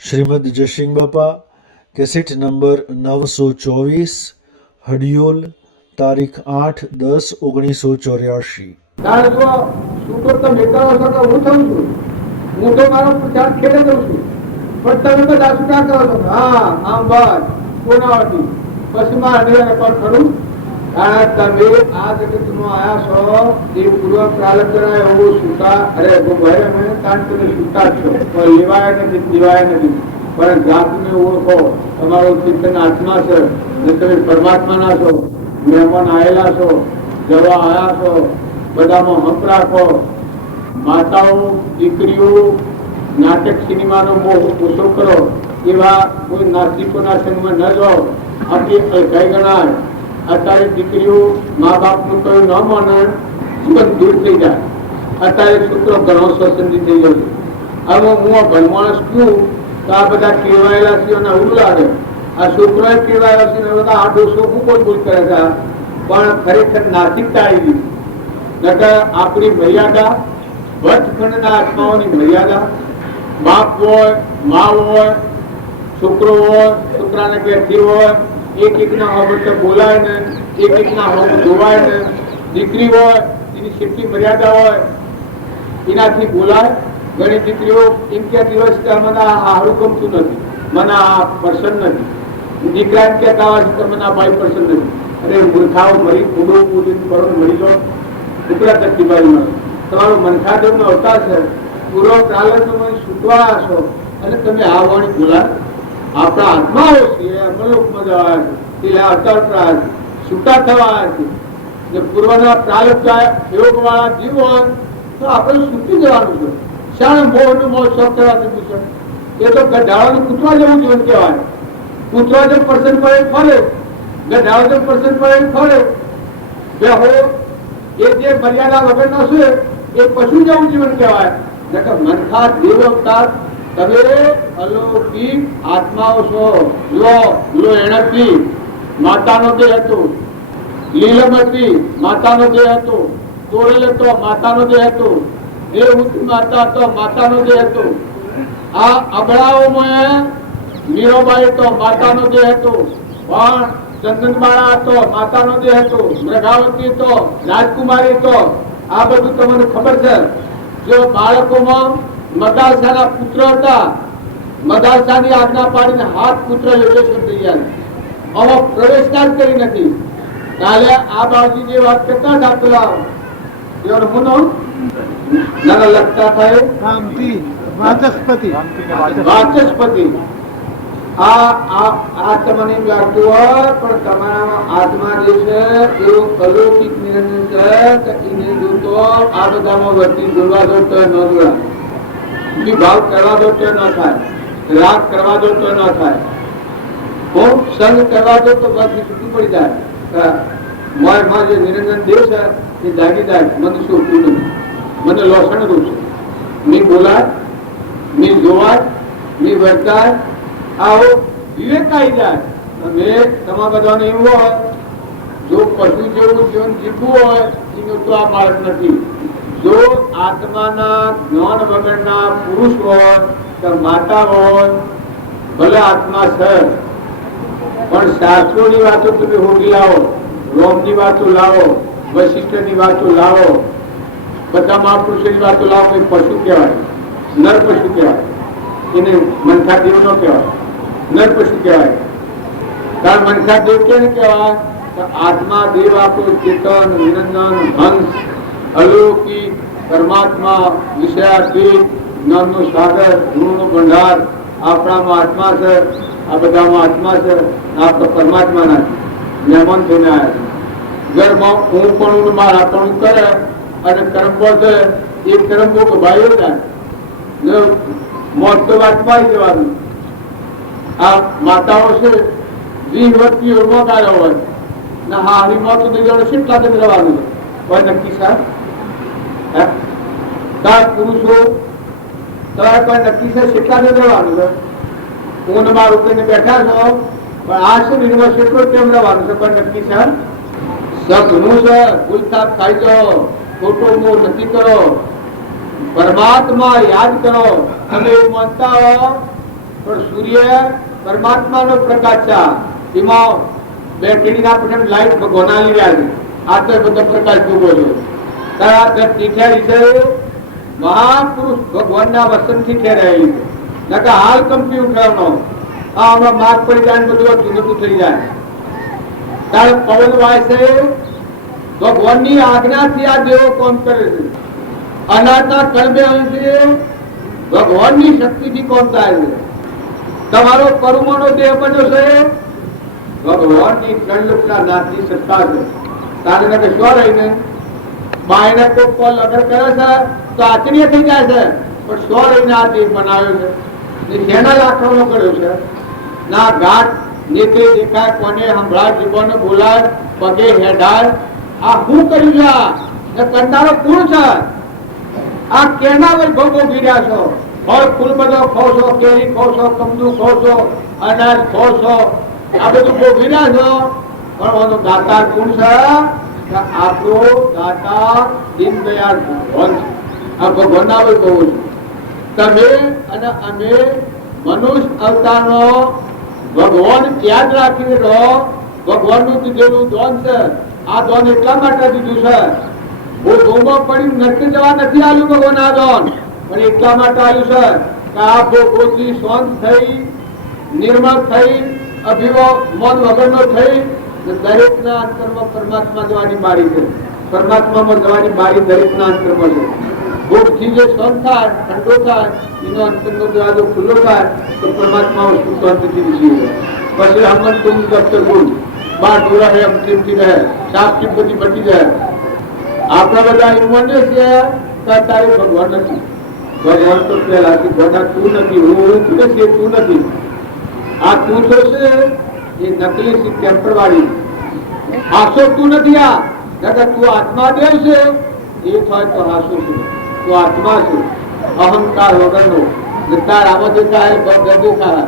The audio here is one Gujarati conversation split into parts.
શ્રીમદ જયસિંહ બાપા કેસેટ નંબર 924 હડિયોલ તારીખ 8-10-1984। હું તો મારો પ્રચાર ખેડે દઉં છું, પણ તમે બધા શું ના કરો છો? હા, આમ વાત કોનાવતી પછી માં પર ખરું. કારણ તમે આ જગતમાં આયા છો એ પૂર્વ પ્રારબ્ધ ના એવું છૂટા. અરે ભાઈ અમે કારણ તમે છૂટા છો, પણ લેવાય નથી, દેવાય નથી. પણ જાતને ઓળખો, તમારો ચિંતન આત્મા છે ને તમે પરમાત્મા ના છો. મહેમાન આવેલા છો, જવા આવ્યા છો, બધામાં હક રાખો. માતાઓ દીકરીઓ નાટક સિનેમાનો મોહ ઓછો કરો. એવા કોઈ નાસ્તિકોના સંગમાં ન જાઓ, આપણી કઈ ગણાય. અત્યારે દીકરીઓ મા બાપનું કયું ન માને, જીવન દૂર થઈ જાય. અત્યારે છોકરો ઘણો સ્વસંદી થઈ ગયો છે. હવે હું આ ભણમાણસ છું તો આ બધા કેળવાયેલા છે અને એવું લાગે આ છોકરો કેળવાયેલા છે બધા આ ડોસો બોલ બોલ કરે છે. પણ ખરેખર નાસ્તિકતા આવી ગઈ. આપણી મર્યાદા વર્તખંડના આત્માઓની મર્યાદા. બાપ હોય, મા હોય, છોકરો હોય, છોકરાને બેઠી હોય, એક ના હોબત બોલાય ને, એક ના હોબ જોવાય ને. દીકરી હોય એની કેટલી મર્યાદા હોય, એનાથી બોલાય. ઘણી દીકરીઓ એમ કે દિવસ મને સારું ગમતું નથી, મને આ પસંદ નથી. દીકરા એમ કહેતા હોય છે મને આ ભાઈ પસંદ નથી. અરે મૂર્ખાઓ મરી ખોડો કરો મરી જાઓ. ટુકડા તકતી બાજુ તમારો મનખાદેવ નો અવતાર છે. પૂર્વ પ્રાલબ્ધ છૂટવા છો અને તમે આ વાણી બોલા. આપણા આત્માઓ છે અમલોકમાં જવા છે, અવતાર પ્રાર્થ છૂટા થવા છે. પૂર્વના પ્રાલબ્ધ યોગ વાળા જીવ હોય તો આપણે છૂટી જવાનું છે. શાણે મોહનું મોહ શોખ થવાથી પૂછે એ તો ગઢાળાનું કૂતરા જેવું જીવન કહેવાય. કૂતરા જેમ પર્સન પડે ફરે, ગઢાળો જેમ પર્સન પડે ફરે. બે હો એ જે મર્યાદા વગરનો છે એ પશુ જેવું જીવન કહેવાય. મનખા દેવ અવતાર તમે અલૌકિક આત્માઓ છો. લો એનાથી માતાનો દેહ હતો, લીલમ હતી માતાનો દેહ હતો, તોરેલ હતો માતાનો દેહ હતો, દેવહૂતિ માતા હતો માતાનો દેહ હતો. આ અબળાઓમાં મીરાબાઈ તો માતાનો દેહ હતો, પણ ચંદનબાળા હતો માતાનો દેહ હતો, મૃગાવતી હતો, રાજકુમારી હતો. આ બધું તમને ખબર છે. જો બાળકોમાં મદાલસાના પુત્ર હતા, મદાલસાની આજ્ઞા પાડીને હાથ પુત્ર યોગેશ્વર થઈ ગયા. આમાં પ્રવેશકાર કરી નથી. કાલે આ બાબજી જે વાત કરતા હતા પેલા લગતા થાય વાચસ્પતિ. આ તમને એમ લાગતું હોય પણ તમારામાં આત્મા જે છે એવું અલૌકિક નિરંજન છે કે એને જોતો આ બધામાં વર્તી જોડવા દો તો ન જોડા, ભાવ કરવા દો તો ન થાય, રાગ કરવા દો તો ન થાય, સંગ કરવા દો તો બધી છૂટી પડી જાય. મોયમાં જે નિરંજન દેવ છે એ જાગીદાર મને શું નથી, મને લોસણ રૂપ છે. મી બોલાય, મી જોવાય, મી વર્તાય. આવો વિવેક આવી જાય. તમે તમારા બધાને એવું હોય જો પશુ જેવું જીવન જીવવું હોય એનું તો આ માર્ગ નથી. જો આત્માના જ્ઞાન વગરના પુરુષ હોય કે માતા હોય, ભલે આત્મા છે પણ શાસ્ત્રોની વાતો તમે હોગી લાવો, રોમની વાતો લાવો, વશિષ્ઠની વાતો લાવો, બધા મહાપુરુષોની વાતો લાવો. કોઈ પશુ કહેવાય, નર પશુ કહેવાય. એને મનખા દેવ નો કહેવાય, નર પશુ કહેવાય. કારણ મનખા દેવ કેમ કહેવાય? આત્મા દેવ આપણું ચેતન નિરંજન હંસ અલૌકિક પરમાત્મા વિષયાતીત જ્ઞાનનો સાગર ગુણનો ભંડાર આપણામાં આત્મા છે. આ બધામાં આત્મા છે. આપણે પરમાત્માના મહેમાન થઈને આવ્યા છે. ઘરમાં હું પણ મારા પણ કરે અને કરમો છે એ કરમો ભાઈઓ જાય મોત તો વાતમાં જવાનું. આ માતાઓ છે 20 વર્ષથી યોગમાં ગાળ્યો હોય ને હારી મોત કેટલા દિન રહેવાનું હોય નક્કી સાહેબ? પુરુષો તમારે કોઈ નક્કી છે કેટલા દિન રહેવાનું છે? હું મારું કહીને બેઠા છો પણ આ છે નિર્વસ એટલો કેમ રહેવાનું છે કોઈ નક્કી છે? સબનું છે ભૂલ થાપ ખાઈ જાઓ, ખોટો મોહ નથી કરો, પરમાત્મા યાદ કરો. તમે એવું માનતા હો પણ સૂર્ય પરમાત્માનો પ્રકાશ છે. એમાં બેટરીના આપણે લાઈટ ભગવાન આવી રહ્યા છે. આ તો બધો પ્રકાશ ભોગવો છે. તારા ઠેરાઈ છે મહાપુરુષ ભગવાનના વસનથી ઠેરાયેલી છે. નકર હાલ કમ્પ્યુટરનો આ હમણાં માર્ક પડી જાય ને બધું જુદું થઈ જાય. તારે પવન વાય છે ભગવાનની આજ્ઞાથી આ દેવો કામ કરે છે. અનાજના કલબે અંશે ભગવાનની શક્તિથી કોણ થાય છે. તમારો કરુમાનો દેહ બન્યો છે ભગવાનની ત્રણલોકના નાથની સત્તા છે. તારે કે શું રહીને બાયને કોઈ કોલ અગર કરે છે તો આચર્ય થઈ જાય છે. પણ શું રહીને આ દેહ બનાવ્યો છે જેના લાકડો કર્યો છે. ના ઘાટ નેત્રે દેખાય કોને સંભળાય જીવોને બોલાય પગે હેડાય. આ શું કર્યું છે કંટાળો કોણ છે? આ કેના વૈભવો ગીર્યા છો? ફળ ફૂલ બધો ખો છો, કેરી ખો છો, કમદુ ખો છો, અનાજ ખો છો, આ બધું ભોગવ્યા છો. પણ એનો દાતાર કોણ છે? આપણો દાતાર દીનદયાળ ભગવાન છે. આ ભગવાનના વૈભવો છે. તમે અને અમે મનુષ્ય અવતારનો ભગવાન યાદ રાખીને રહો. ભગવાનનું દીધેલું દોન છે. આ દોન એટલા માટે દીધું છે ભોગોમાં પડી નરકે જવા નથી આવ્યું ભગવાન આ દોન. પણ એટલા માટે આવ્યું છે કે આ ભોગોથી શાંત થઈ, નિર્મળ થઈ, અભિમાન વગરનો થઈ દરેકના અંતરમાં પરમાત્મા જવાની બારી છે. પરમાત્મામાં જવાની બારી દરેકના અંતરમાં છે. ભોગથી જે શાંત થાય, ઠંડો થાય, એનો અંતરનો દરવાજો ખુલ્લો થાય તો પરમાત્મા વસ્તુ શાંતિથી વિસરી જાય. પછી હમણાં તું દફતર બોલ બાર ડોરા હે અમથી રહે સાફ ચીપ બધી બચી જાય. આપણા બધા એવું માને છે કે તારે ભગવાન નથી. ભગવાન તો પહેલાથી બધા તું નથી, હું નથી, તું નથી. આ તું તો છે એ નકલી ટેમ્પરવાળી. હાસો તું નથી. આ તું આત્મા દેવ છે એ થાય તો હાસો છે. તું આત્મા છે અહંકાર વગરનો. તાર આમાં દેખાય બધું દેખાય.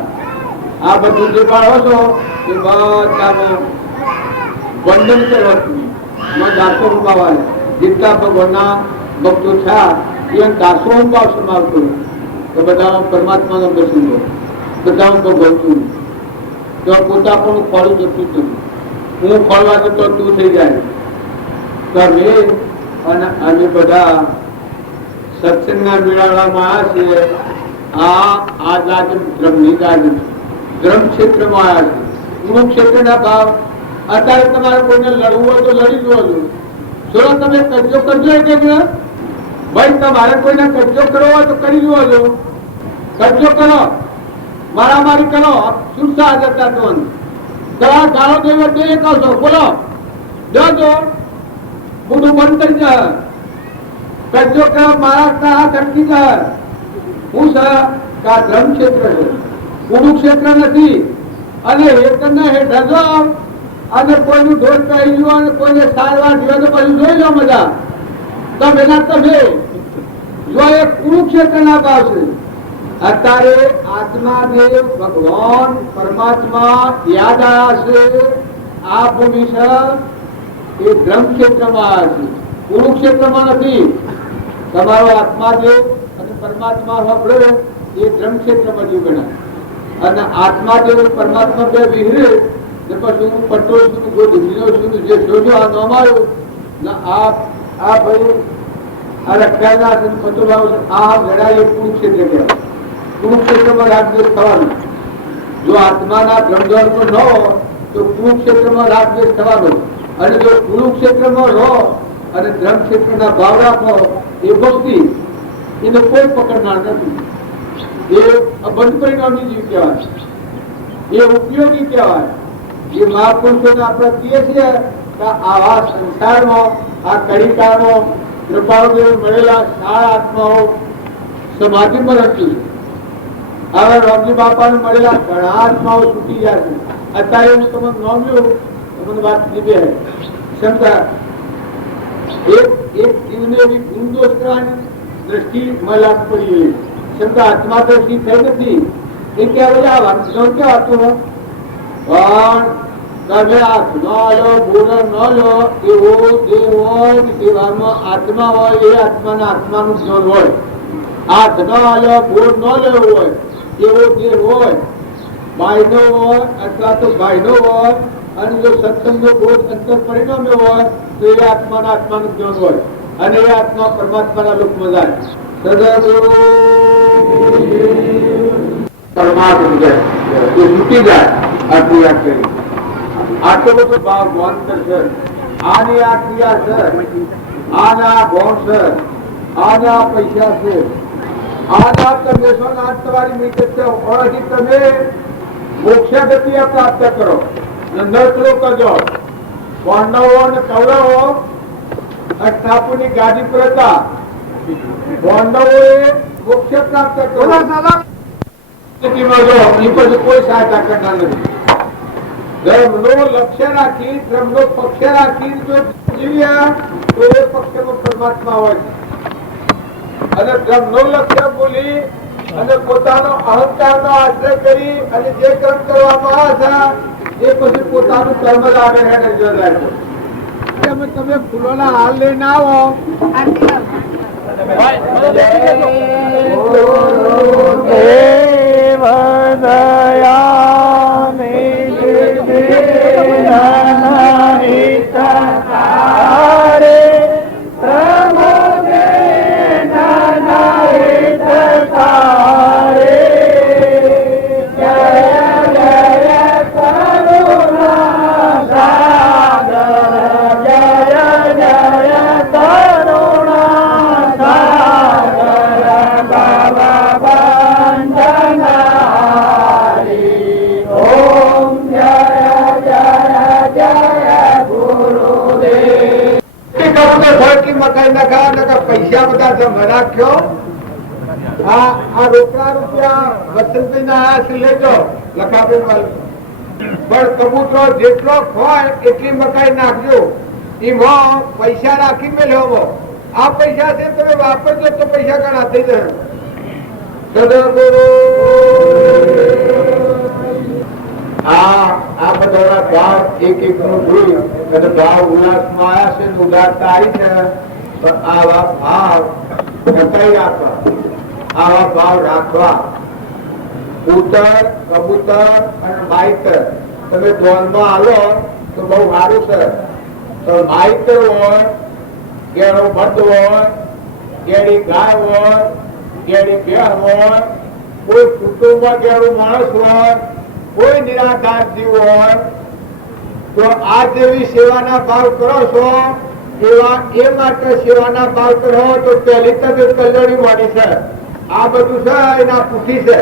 આ બધું જે પાડો છો એ બધામાં વંદન કરવાથી દાસો ઉપાવાય. જેટલા ભગવાનના ભક્તો થયા એ દાસો ઉપાવ સમાવતો તો બધા પરમાત્માનો દર્શન કરો, બધા ભગવતું તો પોતા પણ ખોળું જતું જ નથી. હું ખોળવા જતો તું થઈ જાય. તમે અને અમે બધા સત્સંગના મેળાવડામાં આવ્યા છીએ. આ જાત ધર્મની જાત ધર્મ ક્ષેત્રમાં આવ્યા છે. કુરુક્ષેત્રના ભાવ અત્યારે તમારે કોઈને લડવું હોય તો લડી જવો છો. ચલો તમે કબજો કરજો કે ભાઈ તમારે કોઈને કબજો કરવો હોય તો કરી જવો છો. કબજો કરો, મારામારી કરો, શું સાજ હતા તો દવા ગાળો દેવો તે કહો બોલો જો બધું બંધ કરી જાય. કબજો કરો મારા હાથ અટકી જાય. હું છે કે આ ધર્મ ક્ષેત્ર છે, કુરુક્ષેત્ર નથી. અને એકને હેઠળ અને કોઈનું ઢોલ પહેરી ગયું અને કોઈને સારવાર જીવા તો પછી જોઈ લો મજા. તમે ના તમે જો એ કુરુક્ષેત્રના ભાવ છે. અત્યારે આત્મા દેવ ભગવાન પરમાત્મા યાદ આવ્યા છે. આ ભૂમિ છે એ ધર્મ ક્ષેત્રમાં આવ્યા છે, કુરુક્ષેત્રમાં નથી. તમારો આત્મા દેવ અને પરમાત્મા સાંભળો એ ધર્મ ક્ષેત્રમાં જીવ ગણાય. અને આત્મા દેવ પરમાત્મા બે વિહરે પછી હું પટ્ટો છું, ગોધીનો છું, જે જોજો આ નામ આવ્યું ને આ ભાઈ આ રખાયેલા છે પતો ભાવ આ લડાઈ કુરુક્ષેત્ર કહેવાય. કુરુક્ષેત્રમાં રાજદ્વેષ થવાનો. જો આત્માના ધર્મદ્વારમાં ન હો તો કુરુક્ષેત્રમાં રાજદ્વેષ થવાનો. અને જો કુરુક્ષેત્રમાં રહો અને ધર્મ ક્ષેત્રના ભાવ રાખો એ ભક્તિ એને કોઈ પકડનાર નથી. એ અબંધ પરિણામની જીવ કહેવાય, એ ઉપયોગી કહેવાય. જે મહાપુરુષોને આપણે કહીએ છીએ કે આવા સંસારમાં આ કડીકાળમાં કૃપાળુદેવ મળેલા 4 આત્માઓ સમાધિમાં નથી. હવે રોમજી બાપાને મળેલા ઘણા આત્માઓ છૂટી ગયા છે. અત્યારે હું તમને નોમ્યું તમને વાત કીધી ક્ષમતા એક જીવને એવી ગુણદોષ કરવાની દ્રષ્ટિ મળા પડી ગઈ. ક્ષમતા આત્મા દ્રષ્ટિ થઈ નથી. એ કહેવાય આ વાંચો કહેવાતું પણ તમે હાથ ન લો, બોલ ન લો. એવો દેહ હોય એવામાં આત્મા હોય એ આત્માના આત્માનું જ્ઞાન હોય. હાથ ન લો, બોલ ન લેવું હોય એવો જે હોય ભાઈનો હોય અથવા તો ભાઈનો હોય અને જો સત્સંગનો બોધ અંતર પરિણામે હોય તો એ આત્માના આત્માનું જ્ઞાન હોય અને એ આત્મા પરમાત્માના લોકમાં જાય. સદગુરુ પરમાત્મા એ છૂટી જાય આ ક્રિયા કરી. આટલો બધો ભાવ ભોંતર છે. આની આ ક્રિયા છે, આના આ ભોણ છે, આના આ પૈસા છે, આના તમે છો ને આ તમારી મિલકત છે. ઓળખી તમે મોક્ષ ગતિ પ્રાપ્ત કરો. નર્તલો કરજો પાંડવો અને કૌરવો ટાપુની ગાદી પર હતા. પાંડવોએ મોક્ષ પ્રાપ્ત કર્યો. કોઈ સહાયતા કરનાર નથી. ધર્મનો લક્ષ્ય રાખી, ધર્મનો પક્ષ રાખી જો જીવ્યા તો એ પક્ષમાં પરમાત્મા હોય છે. અને ધર્મનો લક્ષ્ય બોલી અને પોતાનો અહંકારનો આશ્રય કરી અને જે કર્મ કરવામાં આવે છે એ પછી પોતાનું કર્મ જ આગળ હેઠળ જોડાય છે. તમે ફૂલોના હાલ લઈને આવો. પૈસા બધા જમા રાખ્યો. આ રોકડા રૂપિયા વસંતભાઈ ના આયા લેજો લખાભાઈ. પણ કબૂતરો જેટલો હોય એટલી મકાઈ નાખજો. એમાં પૈસા રાખી મેળવો. આ પૈસા છે તમે વાપરજો તો પૈસા ઘણા થઈ જાય. આ બધા ભાવ એક એક નું જોઈ અને ભાવ ઉલ્લાસમાં આવ્યા છે, ઉદારતા આવી છે. પણ આવા ભાવ ટકાઈ રાખવા, આવા ભાવ રાખવા. કૂતર, કબૂતર અને માઇતર તમે ધોનમાં આલો તો બહુ સારું છે. તો માઇતર હોય, કેળો ભટ્ટ હોય, કેળી ગાય હોય, કેળી ભેંસ હોય, કોઈ કુટુંબમાં કેળું માણસ હોય, કોઈ નિરાધાર જીવ હોય, તો આ જેવી સેવાના ભાવ કરો છો એવા એ માટે સેવાના ભાવ કરો તો પહેલી તબિયત કલ્યાણી મળી છે. આ બધું છે એના પૂઠી છે.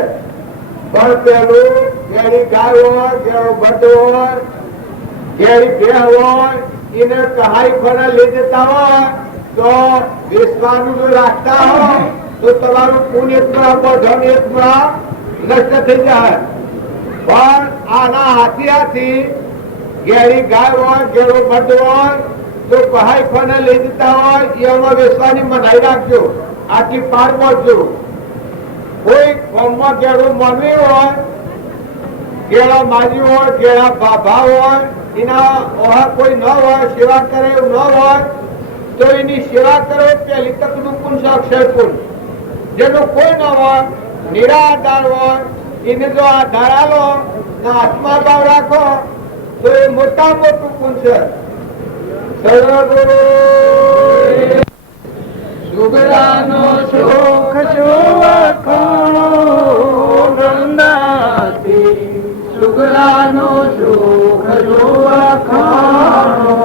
પણ પેલું કેળી ગાય હોય, કેળો ભટ્ટ હોય, કેળી ભેંસ હોય, એને કહાઈ ફળા લઈ જતા હોય તો વેચવાનું જો રાખતા હોય તો તમારું પૂન એકમાં ધન એકમાં નષ્ટ થઈ જાય. પણ આના હાથી હાથી કેળી ગાય હોય, કેળો ભટ્ટ હોય તો કહાઈ ફળા લઈ જતા હોય એમાં વેચવાની મનાઈ રાખજો. આટલી પાર પહોંચજો. કોઈ ફોર્મમાં કેળું માનવી હોય, કેળા માજી હોય, કેળા ભાભા હોય, એના ઓહા કોઈ ન હોય, સેવા કરે એવું ન હોય તો એની સેવા કરો. પહેલી તકનું પુન અક્ષય પુન. જેનો કોઈ ન હોય, નિરાધાર હોય, એને જો આધાર આલો ને આત્મા ભાવ રાખો તો એ મોટા મોટું પુન છે. સર્વગુરુ સુગરાનો શોખ જોખણો વૃંદાથી, સુગરાનો શોખ જોખણો,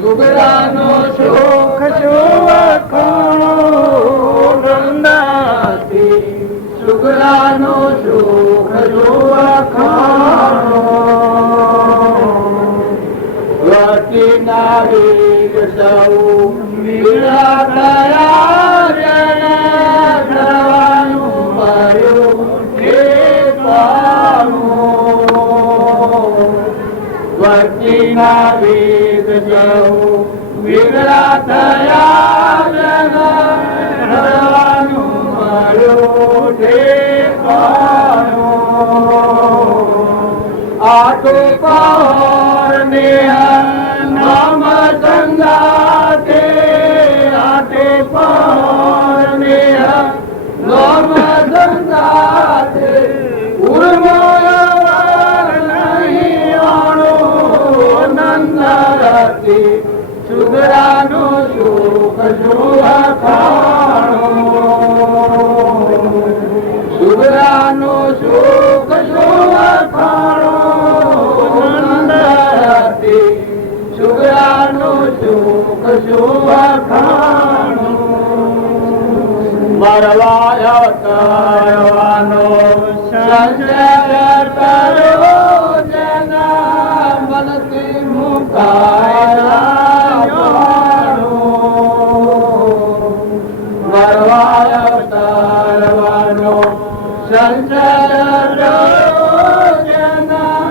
સુગરાનો શોખ જોખણો વૃંદાથી, સુગરાનો શોખ જોખણો. નારી સૌ મીરા થયા જનાનું મળ્યું વચીના વેદ સૌ મીરા થયા જનાનું મળ્યું આ તો પાર ને નામ સંગાતે આતે પાર ને નામ કરવાનો સંસાર કરો જેના મનથી મુકાયો મરવાય અવતારવાનો સંસાર કરો જેના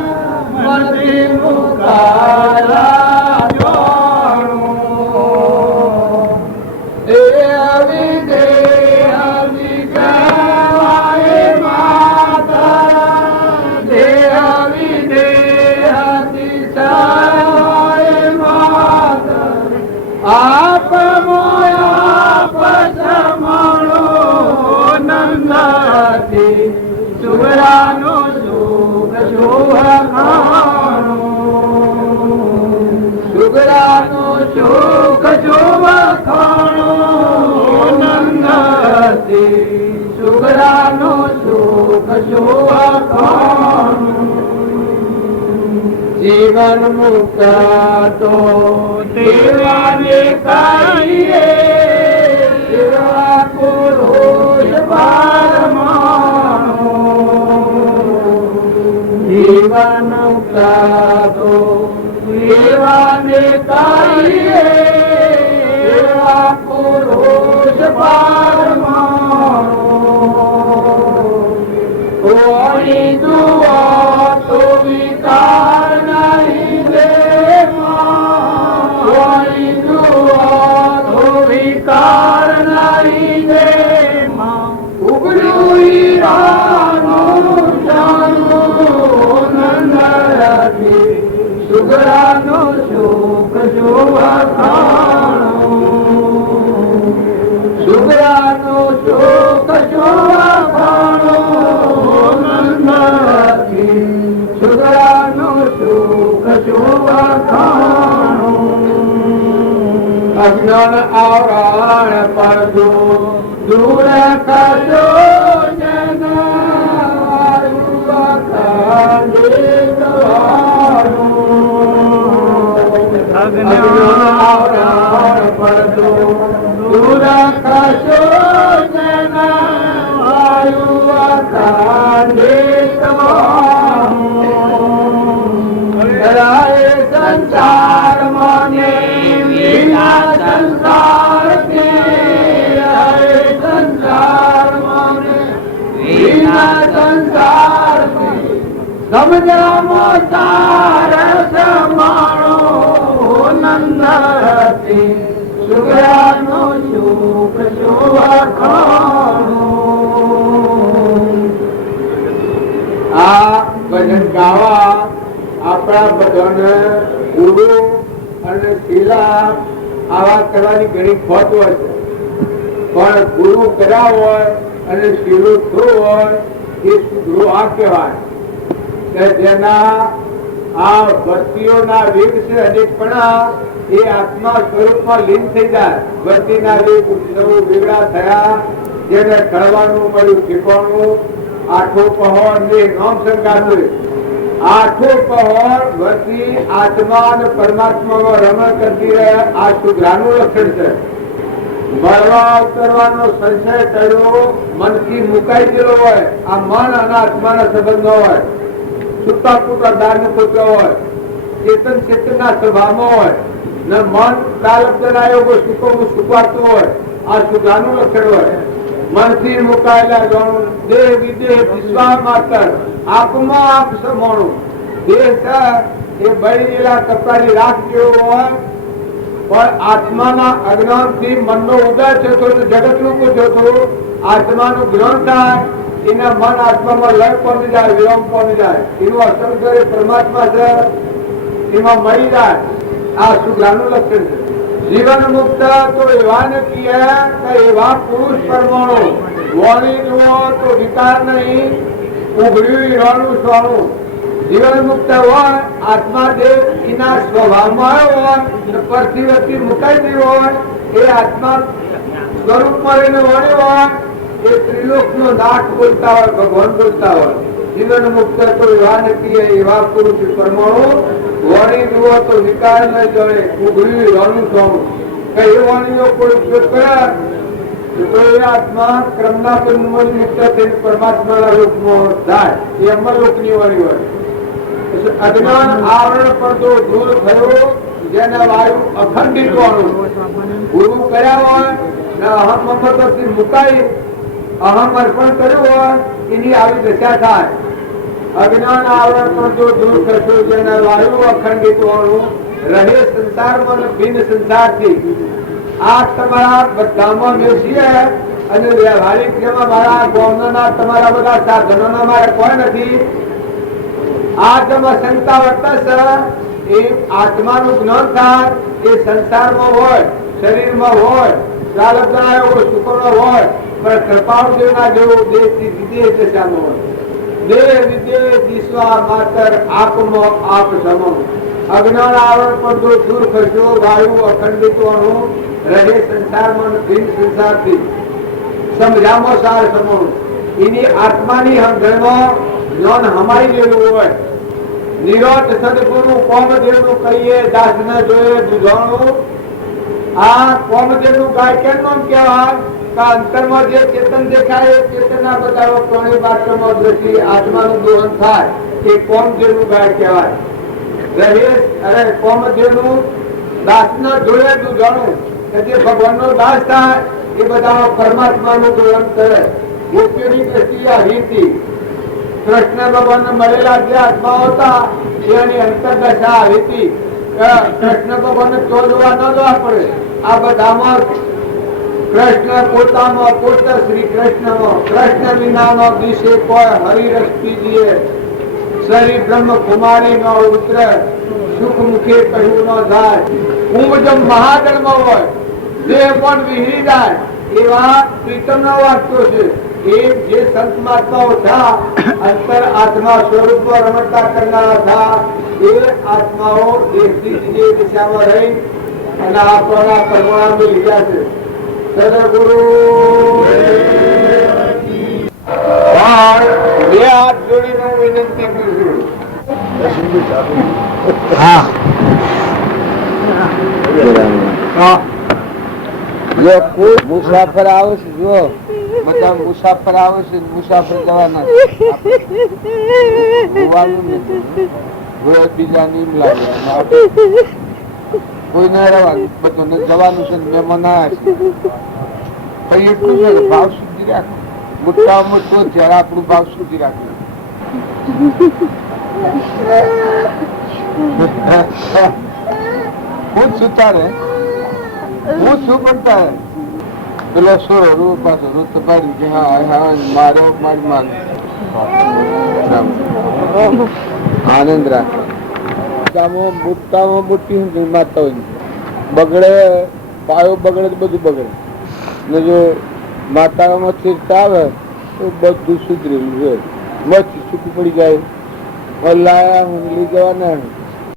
મનથી મુકાયો આપ મોયા પસમણો નંદાથી સુરાનો સુખ જોખાણું સુગરાનો સુખ જોખાણું નંદાથી સુગરાનો સુખ જોખાણું જીવન મુક્ત તો દેવાને કહીએ સેવા પુરુષ પારમાણો જીવન મુક્ત તો દેવાને કહીએ સેવા પુરુષ પારમાણો ઓણી જુઓ તો વિકાર નહીં રે ઓણી જુઓ તો વિકાર નહીં રે ઉગડ્યું હીરાનું જાનું નંદરાથી સુગરાનું સુખ જોવા ખાણું સુગરાનું સુખ જોવા ખાણું નંદરાથી સુગરાનું સુખ જોવા ખાણું અજ્ઞાન આવરણ પરદો દૂર કરજો અજ્ઞાન આવરણ પરદો દૂર કરજો સંસાર મને વિના સંસાર કે સંસાર મને વિના સંસાર કે સમજામો તાર સમાણો નંદતી સુગરાનો સુખ જોવા ખાણું આ ભજન ગાવા આપણા બધાને ગુરુ અને શીલા આવા કરવાની ઘણી ખોટ હોય છે પણ ગુરુ કર્યા હોય અને શીલું થયું હોય એ ગુરુ આ કહેવાય કે જેના આ વસ્તીઓના વેગ છે અનેકપણા એ આત્મા સ્વરૂપમાં લીન થઈ જાય વસ્તીના વેગ ઉત્સવો વેગળા થયા જેને ઢળવાનું મળ્યું ઠેકવાનું આઠો પહોર ને નામ સંગાતું આઠો પહોર વતી આત્મા અને પરમાત્મામાં રમણ કરતી રહે આ શુદ્રાનું લક્ષણ છે મરવા ઉતરવાનો સંશય ટળ્યો મનથી મુકાઈ ગયેલો હોય આ મન અને આત્માના સંબંધ હોય છૂટા પૂટા દાન ખોટો હોય ચેતન ચેતનના સ્વભાવમાં હોય ને મન કાલબ્ધનાયોગો સુકવાતું હોય આ શુદ્રાનું લક્ષણ હોય મનથી મુકાયેલા જાણું દેહ વિદેહ વિશ્વા માત્ર આંખમાં આંખ સમાણું દેહ એ બળેલા કપડાની રાખ જેવો હોય પણ આત્માના અજ્ઞાનથી મનનો ઉદય થતો જગતનું પૂછો તો આત્માનું જ્ઞાન થાય એના મન આત્મામાં લય પામી જાય વિરામ પામી જાય એનું અસર કરે પરમાત્મા છે એમાં મળી જાય આ શુદ્રાનું લક્ષણ છે જીવન મુક્ત તો એવા નથી કે એવા પુરુષ પરમાણુ વાણી જુઓ તો વિકાર નહીં ઉઘડ્યું હીરાનું સોનું જીવન મુક્ત હોય આત્મા દેવ એના સ્વભાવમાં હોય પરથી વચ્ચે મુકાઈ ગયું હોય એ આત્મા સ્વરૂપમાં રહીને વળ્યો હોય એ ત્રિલોકનો નાથ બોલતા હોય ભગવાન બોલતા હોય જીવન મુક્ત તો એવા નથી એવા પુરુષ પરમાણુ વાણી જુઓ તો વિકાર ન જળે ઉઘડ્યું હીરાનું સોનું કઈ વાણીનો કોઈ ઉપયોગ કરે તો એ આત્મા ક્રમના બંધમાં મુક્ત થઈને પરમાત્માના રૂપમાં જાય. એ અમરલોકની વાળી હોય. અજ્ઞાન આવરણ પડદો દૂર થયો, જેના વાયુ અખંડિત વાળું ગુરુ કર્યા હોય ને અહમ મમત્વથી મુકાઈ અહમ અર્પણ કર્યું હોય, એની આવી દશા થાય. અજ્ઞાન આવરણ પડદો દૂર થશો, જેના વાયુ અખંડિત વાળું રહે સંસારમાં ભિન્ન સંસારથી. આ તમારા બધામાં મેં છીએ અને વ્યવહારિક જેમાં મારા ગામના તમારા બધા સાધનોના મારે કોઈ નથી. આ તમે શંકા વર્તશે એ આત્માનું જ્ઞાન થાય. એ સંસારમાં હોય, શરીરમાં હોય, ચાલકના એવો શુક્રનો હોય, પણ કૃપાળુ દેવના જેવો દેશથી વિદેશ દશામાં હોય. દેહ વિદેશ ઈશ્વા માતર આપમો આપ સમો. અજ્ઞાન આવરણ પડદો દૂર કરશો, વાયુ અખંડિતવાનું રહે સંસારમાં ભિન્ન સંસારથી. સમજામો સાર સમો. એની આત્માની સમજણમાં જ્ઞાન હમાઈ ગયેલું હોય. નિરોધ સદગુરુ કોમદેવનું કહીએ, દાસ ન જોઈએ દુધાણું. આ કોમદેવનું ગાય કેમ નામ કહેવાય? અંતરમાં જે ચેતન દેખાય એ ચેતનના બતાવો પ્રાણી વાક્યમાં દ્રષ્ટિ આત્માનું દોહન થાય, એ કોમદેવનું ગાય કહેવાય. રહે અરે કોમદેવનું દાસ ન જોઈએ દુધાણું, કે જે ભગવાનનો દાસ થાય એ બધા પરમાત્માનું દોહન કરે. ગોપીઓની દ્રષ્ટિ આ રીતિ. કૃષ્ણ ભગવાન મળેલા જે આત્માઓ હતા એની અંતરદશા આવી હતી. કૃષ્ણ ભગવાન ચોરવા ન જવા પડે. આ બધામાં કૃષ્ણ પોતામાં પોત શ્રી કૃષ્ણમાં કૃષ્ણ વિનાનો દિશે કોઈ હરિરસ પીજીએ. શરીર બ્રહ્મ કુમારી નો ઉતરે, સુખ મુખે કહ્યું ન જાય. કુંભ જેમ મહાજળમાં હોય, દેહ પણ વિહરી જાય, એવા પ્રીતમના વાક્યો છે. એ જે સંત મહાત્માઓ હતા, અંતર આત્મા સ્વરૂપમાં રમણતા કરનારા હતા, એ આત્માઓ દેશથી જે દિશામાં રહી અને આપણા કર્મોના લીધા છે. સદગુરુ બે હાથ જોડીને હું વિનંતી કરું છું. જો કોઈ મુસાફર આવે છે, જો બધા મુસાફર આવે છે, મુસાફર જવાના બીજા નહીં લાગે. કોઈ ના રહેવાનું, બધું જવાનું છે. મહેમાન આવ્યા છે, એટલું છે ભાવ સુધી રાખો. મોટા મોટો જયારે આપણું ભાવ સુધી રાખવું. હું શું તારે હું શું કરતા પેલો સોરો પાછો તમારી કે હા હા મારો મારી માંગ આનંદ રાખે. મોટામાં મોટી માતા હોય બગડે, પાયો બગડે તો બધું બગડે. ને જો માતામાં સ્થિરતા આવે તો બધું સુધરેલું હોય. મચ્છી છૂટું પડી જાય, લાયા હું લઈ જવાના